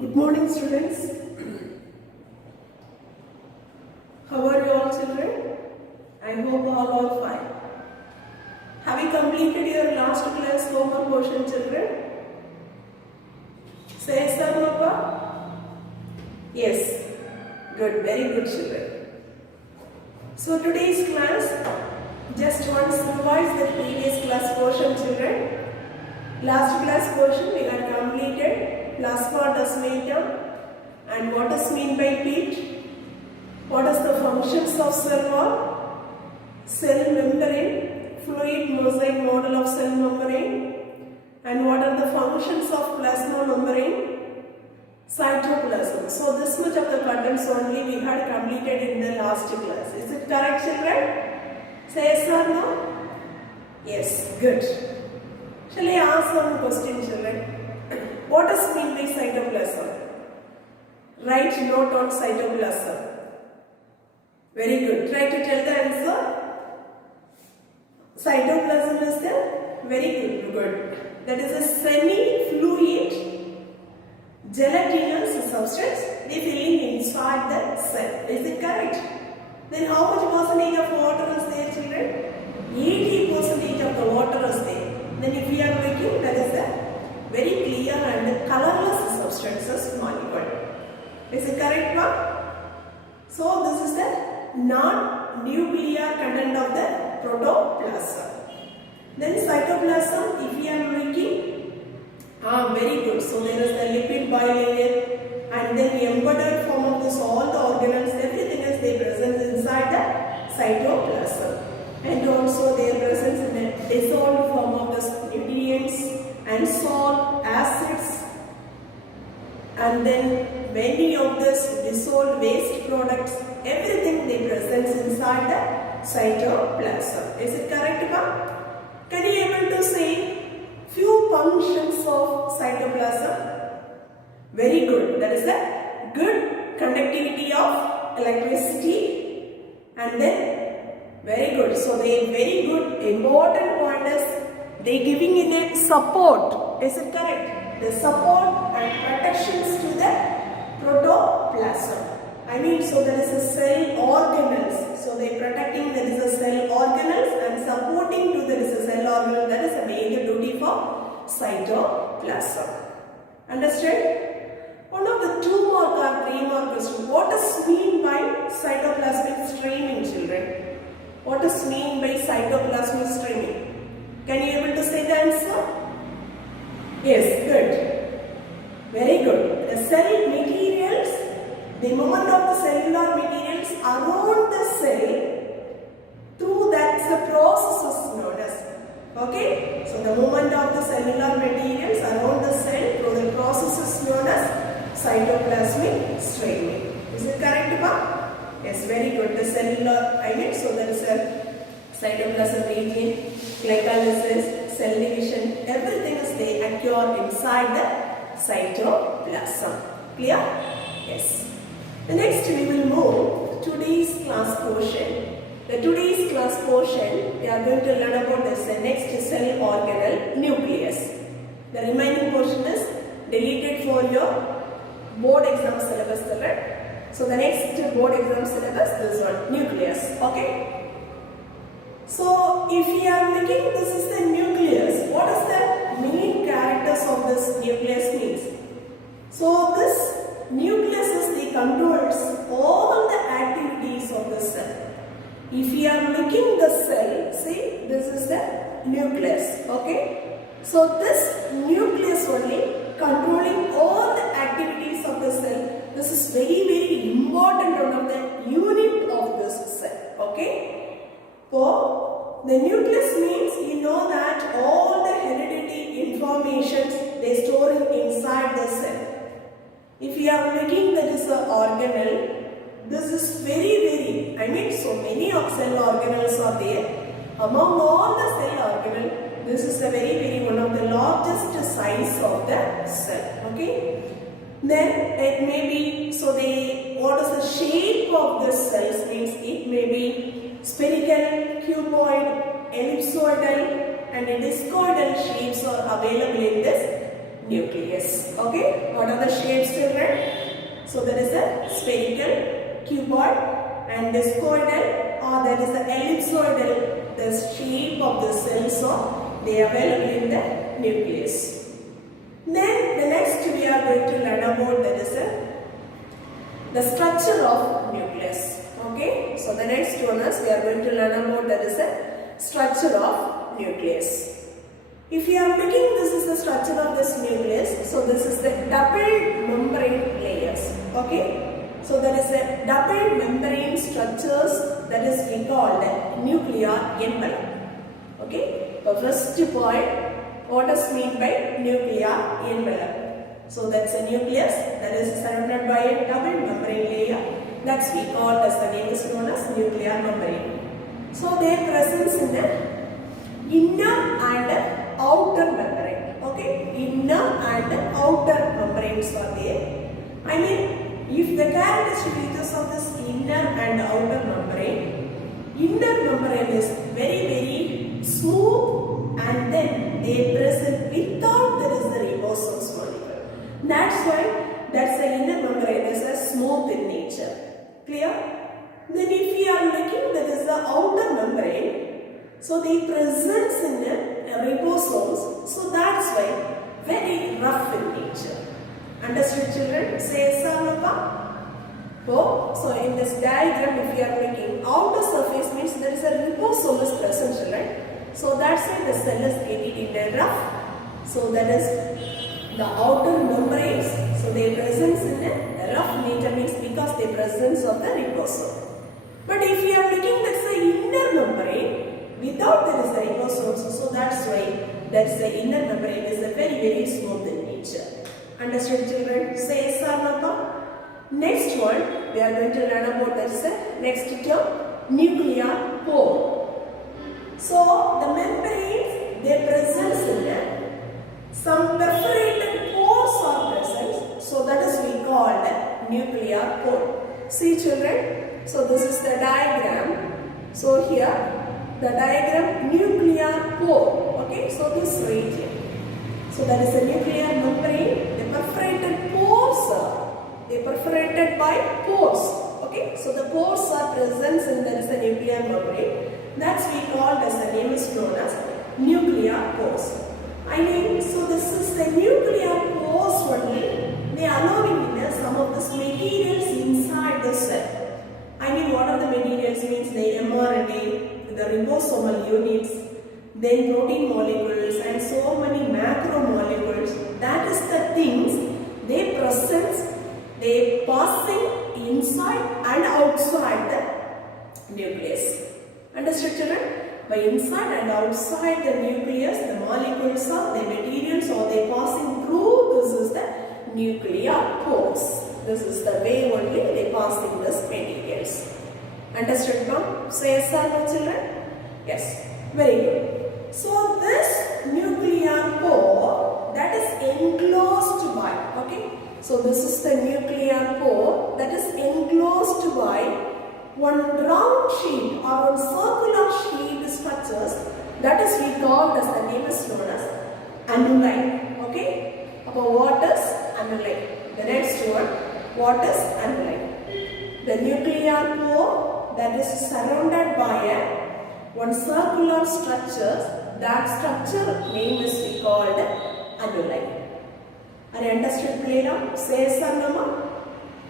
Good morning, students. How are you all, children? I hope all are fine. Have you completed your last class homework portion, children? Say yes or no, Papa? Yes. Good. Very good, children. So today's class, just once revise the previous class portion, children. Last class portion we had completed plasma desmatum and what is mean by pit, what is the functions of cell wall, cell membrane, fluid mosaic model of cell membrane, and what are the functions of plasma membrane, cytoplasm. So this much of the contents only we had completed in the last class. Is it correct, children? Say yes or no? Yes, good. Shall I ask one question, children? What does mean by cytoplasm? Write note on cytoplasm. Very good. Try to tell the answer. Cytoplasm is the very good. That is a semi-fluid gelatinous substance they filling inside the cell. Is it correct? Then how much percentage of water is there, children? 80% of the water is there. Then if we are looking, that is a very clear and colorless substances molecule. Is it correct, one? So this is the non-nuclear content of the protoplasm. Then cytoplasm, if we are looking, very good. So there is the lipid bilayer and then the embedded form of this, all the organelles, everything is they present inside the cytoplasm. And also their presence in a dissolved form of the nutrients and salt, acids, and then many of this dissolved waste products, everything they present inside the cytoplasm. Is it correct, Ma? Can you able to say few functions of cytoplasm? Very good. That is a good conductivity of electricity, and then very good. So they very good important point is they giving in a support. Is it correct? The support and protections to the protoplasm. I mean, so there is a cell organelles. So they protecting there is a cell organelles and supporting to there is a cell organelle. That is a major duty for cytoplasm. Understand? One of the 2 mark or 3 mark question. What is mean by cytoplasmic streaming, children? What is mean by cytoplasmic streaming? Can you able to say the answer? Yes, good. Very good. The cell materials, the movement of the cellular materials around the cell through that process is known as. Okay? So the movement of the cellular materials around the cell through the process is known as cytoplasmic streaming. Is it correct, Ma? Yes, very good. The cellular, so there is a cytoplasm region, glycolysis, cell division, everything is they occur inside the cytoplasm. Clear? Yes. The next we will move to today's class portion. The today's class portion we are going to learn about this the next cell organelle, nucleus. The remaining portion is deleted for your board exam syllabus. So the next board exam syllabus, this one, nucleus. Okay. So if we are looking, this is the nucleus. What is the main characters of this nucleus means? So this nucleus is the controls all the activities of the cell. If we are looking the cell, see this is the nucleus. Okay. So this nucleus only controlling all the activities of the cell. This is very important one of the unit of this cell. Okay. So, the nucleus means you know that all the hereditary informations they store inside the cell. If you are looking that is an organelle, this is very, so many of cell organelles are there. Among all the cell organelle, this is a very one of the largest size of the cell. Okay. Then it may be, so what is the shape of this cells means it may be spherical, cuboid, ellipsoidal and discoidal shapes are available in this nucleus. Okay, what are the shapes, children? So there is a spherical, cuboid and discoidal, or there is a ellipsoidal. The shape of the cells are they available in the nucleus. Then the next we are going to learn about that is the structure of nucleus. Okay, so the next one is we are going to learn about that is a structure of nucleus. If you are looking, this is the structure of this nucleus. So this is the double membrane layers. Okay, so there is a double membrane structures that is we call the nuclear envelope. Okay, so first point, what does mean by nuclear envelope? So that's a nucleus that is surrounded by a double membrane layer. That's we call as the name is known as nuclear membrane. So their presence in the inner and outer membrane. Okay, inner and outer membranes are there. I mean, if the characteristic features of this inner and outer membrane, inner membrane is very smooth, and then they present without there is the ribosomes molecule. That's why that's the inner membrane is a smooth in nature. Clear? Then if we are looking, that is the outer membrane. So the presence in the ribosomes. So that's why very rough in nature. Understood, children? Say Sarnapa. So in this diagram, if you are looking, outer surface means there is a ribosome is present, children. So that's why the cell is getting in the rough. So that is the outer membranes. So their presence in a rough nature means because the presence of the ribosome. But if you are looking, that's the inner membrane. Without there is the ribosomes. So that's why that's the inner membrane is a very smooth in nature. Understood, children? Say Sarnapa. Next one, we are going to learn about that is the next term, nuclear pore. So the membranes, their presence in there, some perforated pores are present. So that is we call the nuclear pore. See, children. So this is the diagram. So here the diagram nuclear pore. Okay. So this region. So that is a nuclear membrane. The perforated pores. They perforated by pores. Okay, so the pores are present in there is a nuclear membrane. That's we call as the name is known as nuclear pores. I mean, so this is the nuclear pores only. They are allowing in some of the materials inside the cell. I mean, what are the materials means the mRNA, the ribosomal units, then protein molecules, and so many macromolecules. That is the things they present. They passing inside and outside the nucleus. Understood, children? By inside and outside the nucleus, the molecules are the materials or they passing through. This is the nuclear pores. This is the way only they passing this materials. Understood, ma'am? Say yes or no, children? Yes. Very good. So this nuclear pore that is enclosed by. Okay. So this is the nuclear pore that is enclosed by one round sheet or one circular sheet structures that is we call as the name is known as annuli. Okay. Now what is annuli? The next one, what is annuli? The nuclear pore that is surrounded by one circular structure. That structure name is we called annuli. Are you understood, clear? Say Sarnama.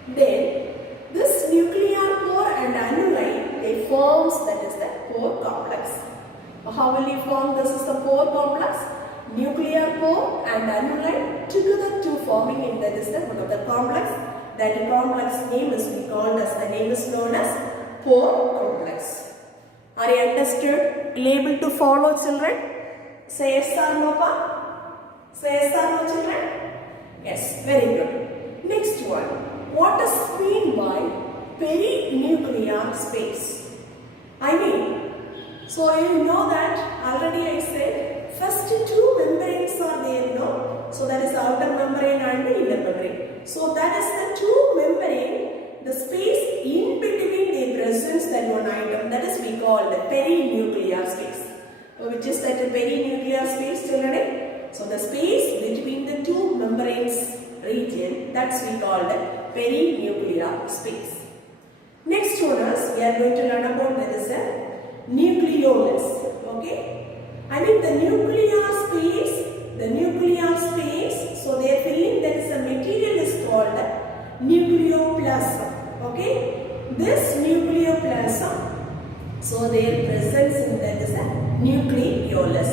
Then this nuclear pore and annuli they forms that is the pore complex. How will you form this is the pore complex? Nuclear pore and annuli together two forming in that is the one of the complex. That complex name is we called as the name is known as pore complex. Are you understood? Able to follow, children? Say yes or no, pa? Say yes or no, children? Yes, very good. Next one. What is mean by perinuclear space? I mean, so you know that already I said first two membranes are there, no? So that is the outer membrane and the inner membrane. So that is the two membrane, the space in between the presence that one item that is we call the perinuclear space. Which is that perinuclear space, children? So the space between the two membranes region, that's we call the perinuclear space. Next one is we are going to learn about that is a nucleolus. Okay, I mean the nuclear space. So they are filling that is a material is called the nucleoplasm. Okay, this nucleoplasm. So their presence in that is a nucleolus.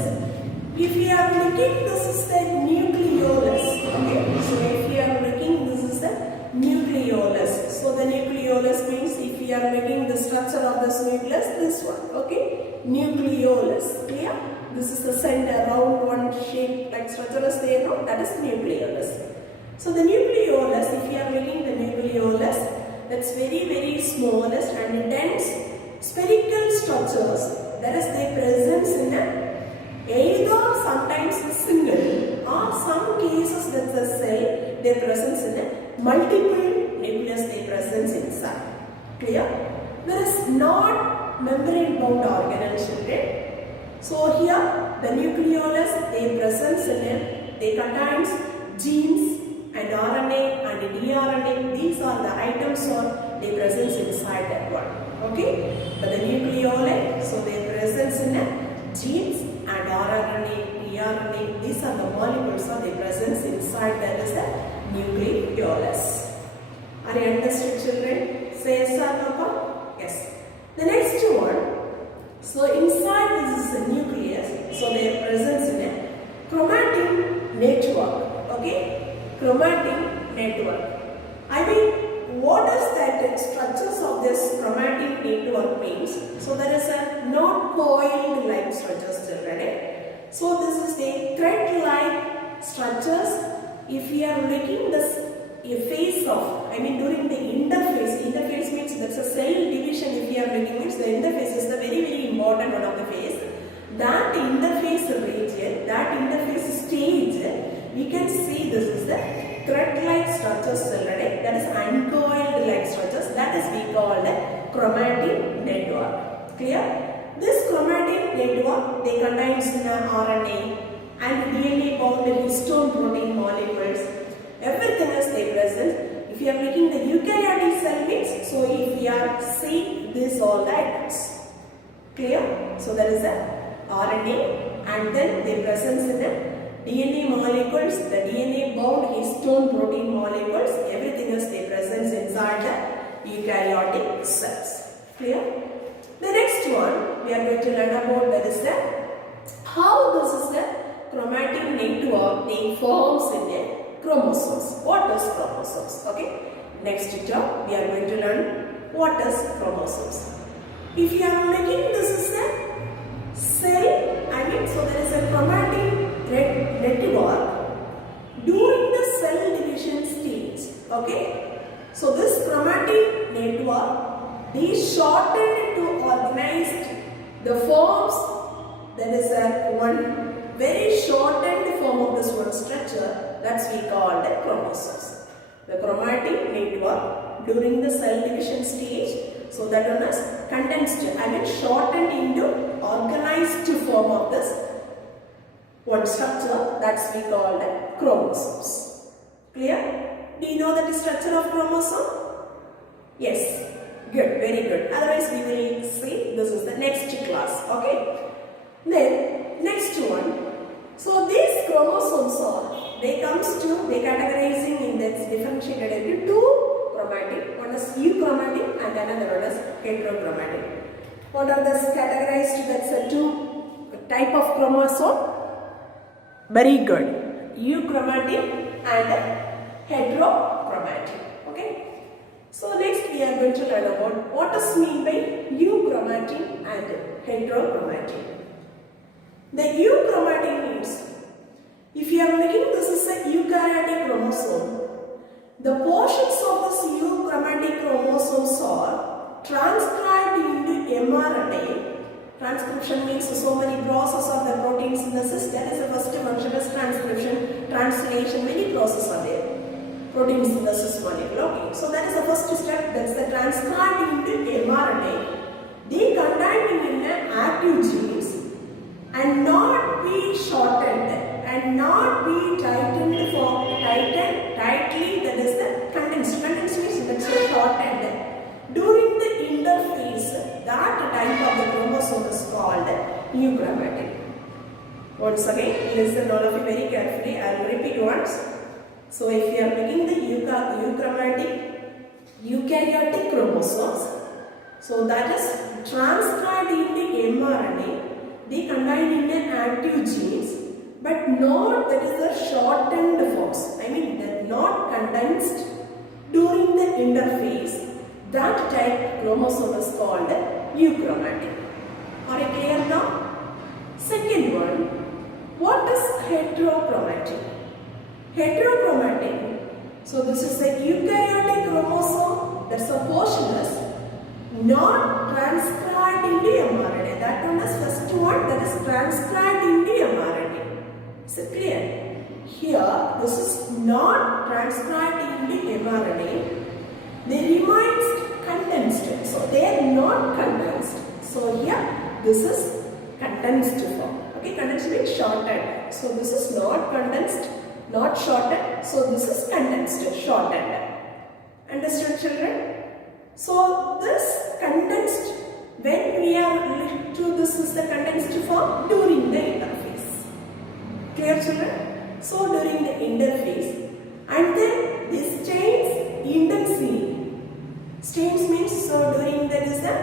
If we are looking, this is the nucleolus. Okay, so if we are looking, this is the nucleolus. So the nucleolus means if we are making the structure of this nucleus, this one. Okay, nucleolus. Clear? This is the center, round one shape like structure is there. No, that is nucleolus. So the nucleolus, if we are making the nucleolus, that's very smallest and dense spherical structures. That is their presence in a either sometimes single or some cases that's a cell, their presence in a multiple nucleus, their presence inside. Clear? There is not membrane bound organelle, children. So here the nucleolus, their presence in it, they contains genes and RNA and DNA. These are the items or their presence inside that one. Okay, but the nucleoli, so their presence in it, genes and RNA, DNA, these are the molecules or their presence inside that is the nucleolus. Are you understood, children? Say yes or no? Yes. The next one, so inside this is the nucleus, so their presence in a chromatin network. Okay, chromatin network. I mean, what is that structures of this chromatin network means? So there is a not coiled like structures, children. So this is the thread like structures. If we are making this a phase of, I mean during the interphase means that's a cell division. If we are making means the interphase is the very important one of the phase. That interphase region, that interphase stage, we can see this is the thread-like structures, children. That is uncoiled like structures. That is we call the chromatin network. Clear? This chromatin network, they contains RNA and DNA bound histone protein molecules. Everything is they present. If you are making the eukaryotic cell mix, so if we are seeing this all the items. Clear? So there is a RNA and then the presence in the DNA molecules, the DNA bound histone protein molecules, everything is the presence inside the eukaryotic cells. Clear? The next one we are going to learn about that is the how this is the chromatin network they forms in the chromosomes. What is chromosomes? Okay. Next term we are going to learn what is chromosomes. If you are making this is a cell, I mean so there is a chromatin network during the cell division stage. Okay. So this chromatin network they shortened to organize the forms. There is a one very shortened form of this one structure, that's we call the chromosomes. The chromatin network during the cell division stage, so that one is condensed, I mean shortened into organized form of this one structure, that's we call the chromosomes. Clear? Do you know the structure of chromosome? Yes. Good, very good. Otherwise we will see this is the next class. Okay. Then next one. So these chromosomes are they categorizing in that differentiated into two chromatin. One is euchromatin and another one is heterochromatin. What are those categorized? That's a two type of chromosome. Very good. Euchromatin and heterochromatin. Okay. So next we are going to learn about what is mean by euchromatin and heterochromatin. The euchromatin means if you are making this is a eukaryotic chromosome, the portions of this euchromatic chromosomes are transcribed into mRNA. Transcription means so many processes of the protein synthesis. That is the first function is transcription, translation, many processes are there. Protein synthesis molecule. Okay. So that is the first step. That's the transcribed into mRNA. They contain in active genes and not be shortened cannot be tightened tightly, that is the condensed. Condensed means that's a shortened. During the interphase, that type of the chromosome is called euchromatic. Once again, listen all of you very carefully. I will repeat once. So if you are making the euchromatic eukaryotic chromosomes, so that is transcribed in the mRNA, they contain in the active genes, but not that is the shortened forms. I mean, they are not condensed during the interphase. That type chromosome is called euchromatic. Are you clear now? Second one, what is heterochromatic? Heterochromatic. So this is the eukaryotic chromosome. That's a portion is not transcribed in the mRNA. That one is first one that is transcribed in the mRNA. Is it clear? Here, this is not transcribed in the mRNA. They remain condensed. So they are not condensed. So here, this is condensed form. Okay, condensed means shortened. So this is not condensed, not shortened. So this is condensed, shortened. Understood, children? So this condensed, when we are to this is the condensed form during the interphase. Clear, children? So during the interphase, and then this stains intensely. Stains means so during that is the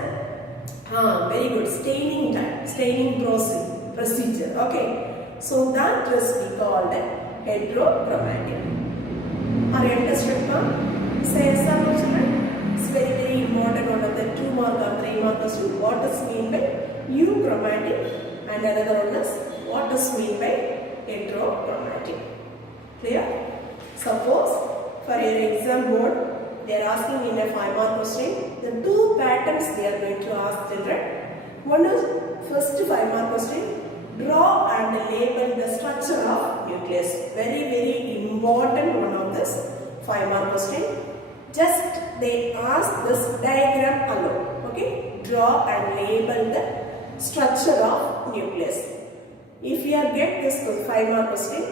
very good staining time, staining procedure. Okay, so that is we called heterochromatic. Are you understood now? Say some children. It's very important. One of the 2 mark or 3 mark question. What is mean by euchromatic, and another one is what is mean by heterochromatic. Clear? Suppose for your exam board, they are asking in a 5 mark question, the 2 patterns they are going to ask children. One is first 5 mark question, draw and label the structure of nucleus. Very important one of this 5 mark question. Just they ask this diagram alone. Okay, draw and label the structure of nucleus. If you get this 5 mark question,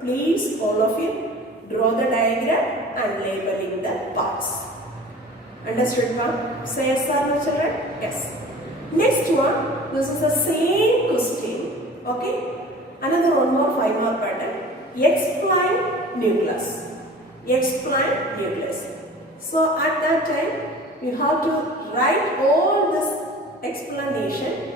please all of you draw the diagram and labeling the parts. Understood, ma'am? Say yes or no, children? Yes. Next one, this is the same question. Okay. Another one more 5 mark pattern. Explain nucleus. Explain nucleus. So at that time, you have to write all this explanation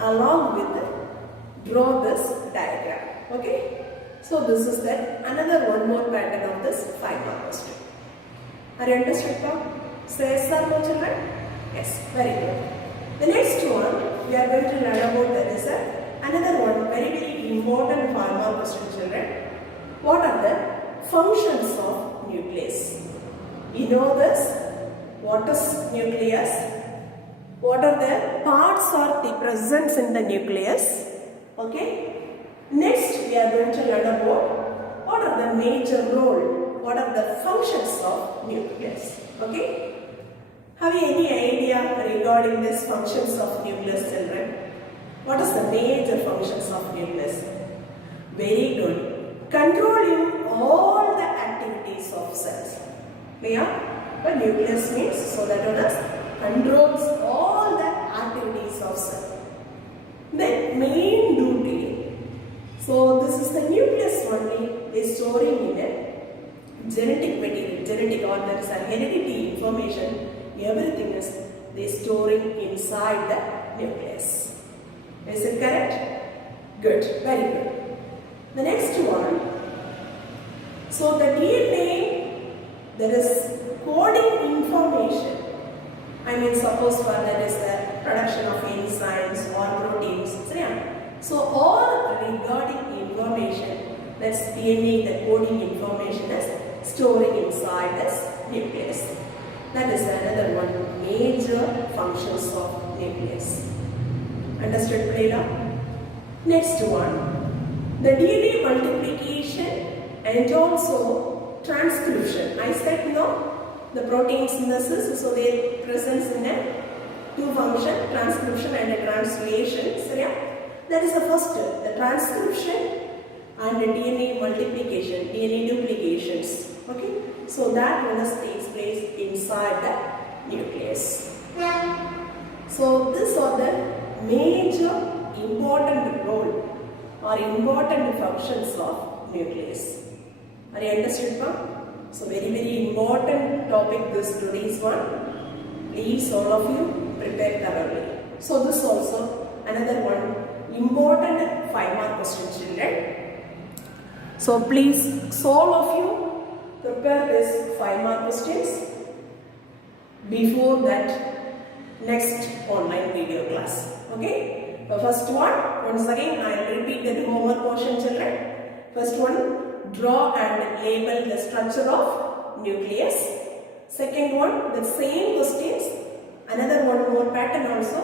along with draw this diagram. Okay. So this is that another one more pattern of this 5 mark question. Are you understood now? Say yes or no, children? Yes, very good. The next one we are going to learn about that is another one very important 5 mark question, children. What are the functions of nucleus? You know this? What is nucleus? What are the parts or the presence in the nucleus? Okay. Next, we are going to learn about what are the major role, what are the functions of nucleus. Okay? Have you any idea regarding these functions of nucleus, children? What is the major functions of nucleus? Very good. Controlling all the activities of cells. Clear? But nucleus means so that it controls all the activities of cell. The main duty. So this is the nucleus only is storing in a genetic material, genetic or there is a heredity information, everything is they storing inside the nucleus. Is it correct? Good, very good. The next one, so the DNA, there is coding information. I mean suppose for that is the production of enzymes or proteins. So all regarding information, that's DNA, the coding information is storing inside this nucleus. That is another one major functions of nucleus. Understood, Prela? Next one, the DNA multiplication and also transcription. I said no, the protein synthesis, so their presence in a 2 function, transcription and a translation. So yeah. That is the first, the transcription and DNA multiplication, DNA duplications. Okay, so that one takes place inside the nucleus. So these are the major important role or important functions of nucleus. Are you understood, ma'am? So very important topic this today's one. Please all of you prepare thoroughly. So this also another one important 5-mark question, children. So please all of you prepare this 5-mark questions before that next online video class. Okay. The first one, once again I will repeat the homework portion, children. First one, draw and label the structure of nucleus. Second one, the same questions, another one more pattern also.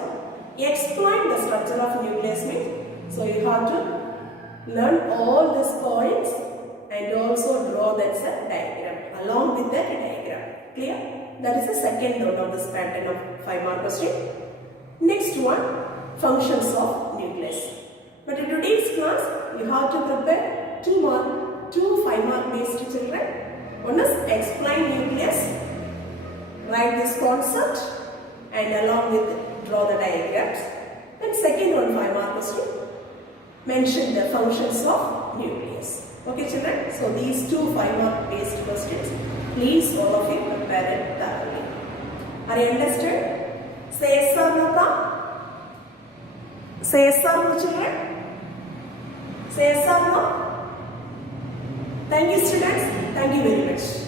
Explain the structure of nucleus means. So you have to learn all these points and also draw that diagram along with that diagram. Clear? That is the second note of this pattern of 5-mark question. Next one, functions of nucleus. But in today's class, you have to prepare two 5-mark based, children. One is explain nucleus, write this concept and along with draw the diagrams. And second one 5-mark question, mention the functions of nucleus. Okay, children. So these two 5-mark based questions, please all of you prepare it thoroughly. Are you understood? Say yes or no, come. Say yes or no, children. Say yes or no. Thank you, students. Thank you very much.